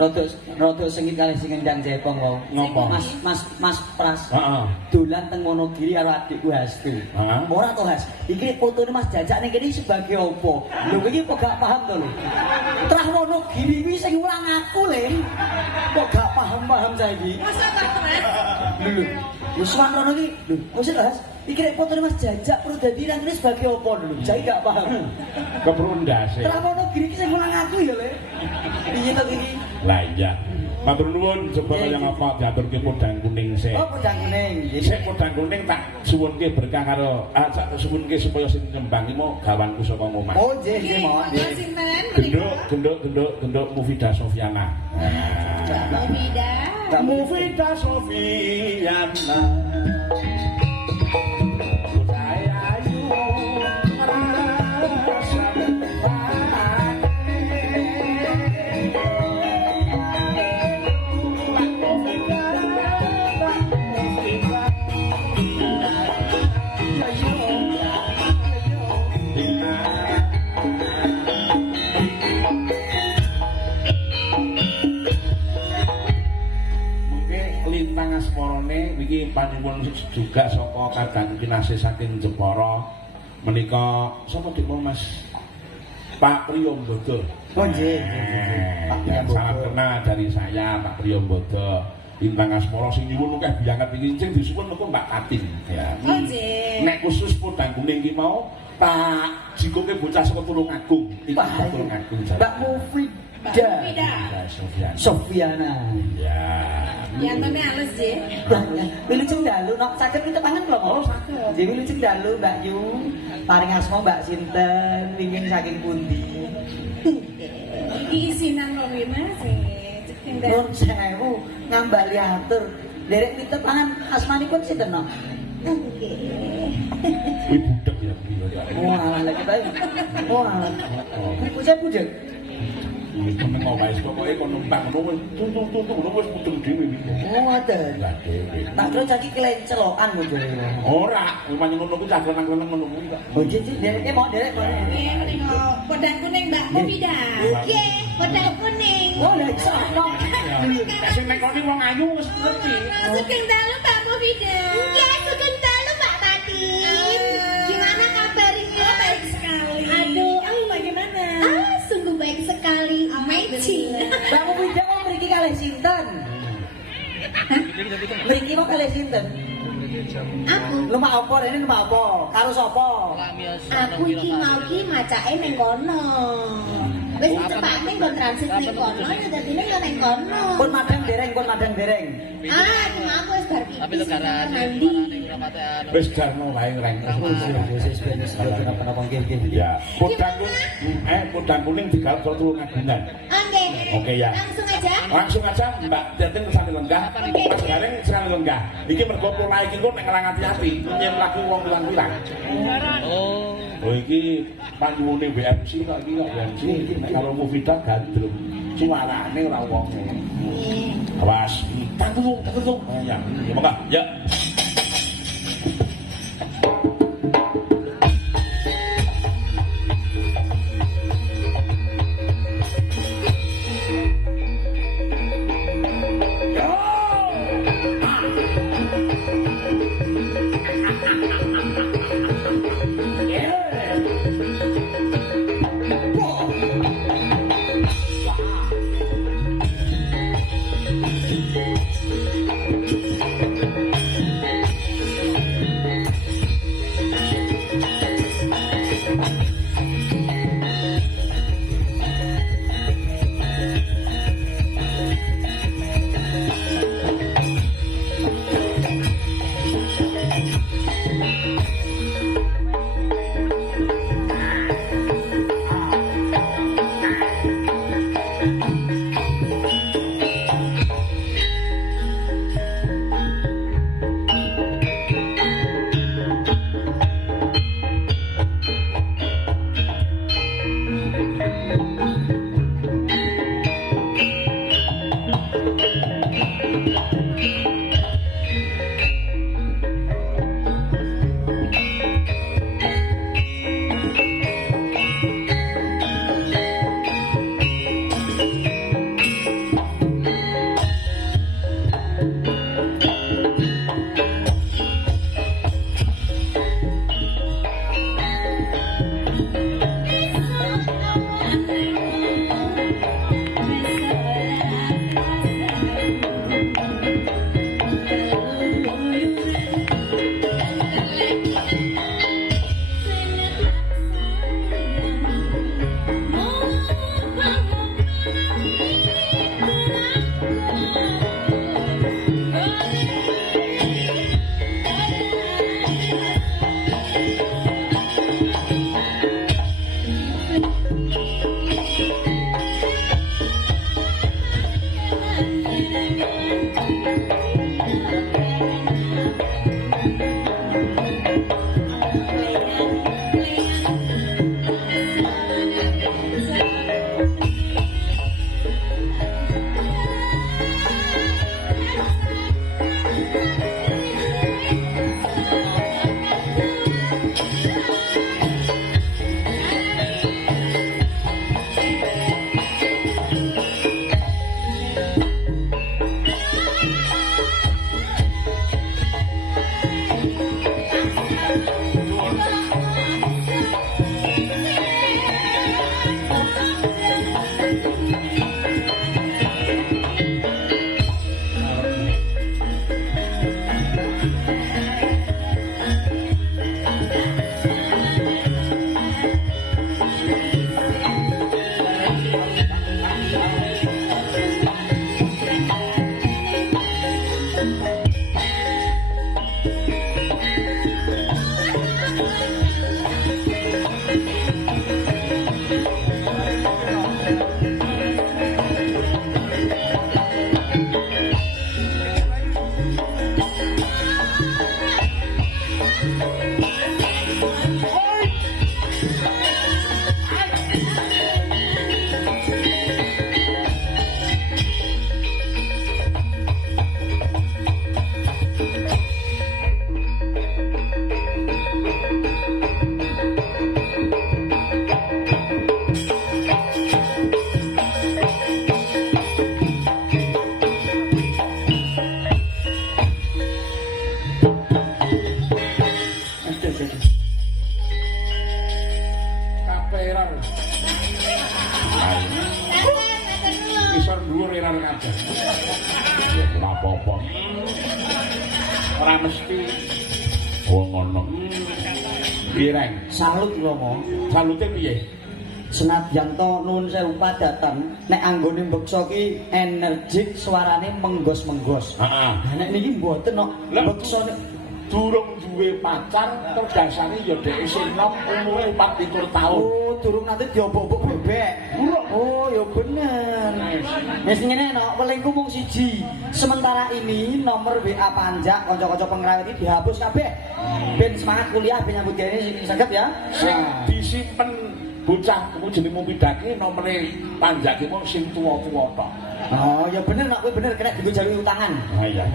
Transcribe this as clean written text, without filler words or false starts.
Rodok sengit kali sing ngendang Jepang wau. Ngopo? Mas Pras. Heeh. Dolan teng Wonogiri karo adikku Hastu. Ora to Has. Iki fotone Mas Jajak ning kene sebagai opo? Lho iki kok gak paham to lho. Trah Wonogiri kuwi sing ulang aku lho. Kok gak paham saiki. Masa tak Mas? Lho. Wis rono iki. Lho, wis Has. Iki rek fotone Mas Jajak perlu dadi nang kene sebagai opo lho. Saiki gak paham. Keprundase. Trah Wonogiri iki sing ulang aku ya, Le. Piye to iki? Lah iya. Matur nuwun coba yang apa diaturke podang kuning sik. Oh, podang kuning. Sik podang kuning tak suwunke berkah karo tak suwunke supaya sing nyembang iki mau gawanku saka omah. Oh, nggih mawon. Genduk Mufidah Sofiana. Mufidah Sofiana. Asmarane niki panjenengan juga saka kadang kinasih saking Jepara menika sapa dik Mas Pak Priyambodo. Oh nggih. Salam kenal dari saya Pak Priyambodo. Bintang Asmara sing nyuwun akeh biyanget iki sing disuwun niku Mbak Katin ya. Oh nggih. Nek khusus podang kuning iki mau tak jikoke bocah saka Tulungagung. Pak Tulungagung. Mbak Mufidah Sofiana. Ya. Yantone halus nggih. Wilujeng dalu nok saged kita pangan kula. Oh, saged. Nggih wilujeng dalu Mbak Yu. Paring asma Mbak sinten, wingking saking pundi? Iki isinan kok nggih Mas. Nun sewu ngambali atur. Derek kita pangan asmanipun sinten nok? Nggih. Kuwi budek ya kuwi ya. Wah, lha kita. Wah. Kuwi budek. Iku nang omahe pokoke kon numpang ngono ngono wis puteng dhewe iki. Oh, ngoten. Lah dhewe. Tak kira jaki kelencelokan ngono. Ora, pancen ngono kuwi cah kenang-kenang ngono kuwi kok. Oh, nggih, dereke mau derek. Nggih, menika podang kuning Mbak Mufidah. Nggih, podang kuning. Oh, lha iso nok. Sing nekoni wong ayu wis ngerti. Sugeng dalu Mbak Mufidah. Nggih, sugeng dalu Mbak Patin. Gimana kabarnya? Oh, baik sekali. Aduh, bagaimana? Sungguh baik sekali. Amazing. Mbak Mufidah kok mriki kalih sinten? Mriki kok kalih sinten? Aku. Numpak apa rene numpak apa? Karo sapa? Aku iki mau ki macake ning kono. Wis cepatne nggon transit ning kono, ya dadine yo ning kono. Pun madang dereng. Aku wis bar pipis mandi. Wis darno wae reng. Wis kenapa nggih. Ya, podang kuning digawe karo Tulungagungan. Oke. Oke ya. Langsung aja. Mbak Tetin kesane lenggah. Mas Gareng kesane lenggah. Iki mergo pola iki kok nek ngelang ati-ati, nyen laku wong pirang-pirang. Oh iki panjuwune WMC kok iki kok WMC nek karo Mufidah gandrung. Suarane ora wonge. Awas, tanggung. Ya, monggo. Ya. Kaperan. Isor dhuwur eran kabeh. Ora apa-apa. Ora mesti. Oh ngono. Piye Reng? Salut lho mo. Salute piye? Senadyan to nuwun sewu padatan nek anggone mbeksa ki energik suarane menggos-menggos. Heeh. Nek niki mboten kok mbeksane Durung duwe pacar terdasane ya dhek isih nom umume 24 taun. oh durung nanti diobok-obok bebek. Oh ya bener. Wis ngene no, welingku mung siji. Sementara ini nomor WA Panjak kanca-kanca pengrawit iki dihapus kabeh. Ben semangat kuliah ben nyambut gawe sing saged ya. Sing disimpen bocah kuwi jenengmu Pidaki nomere Panjak ki mung sing tuwa-tuwa tok. Oh ya bener nek kowe bener kena digo jalur utangan. Ha iya.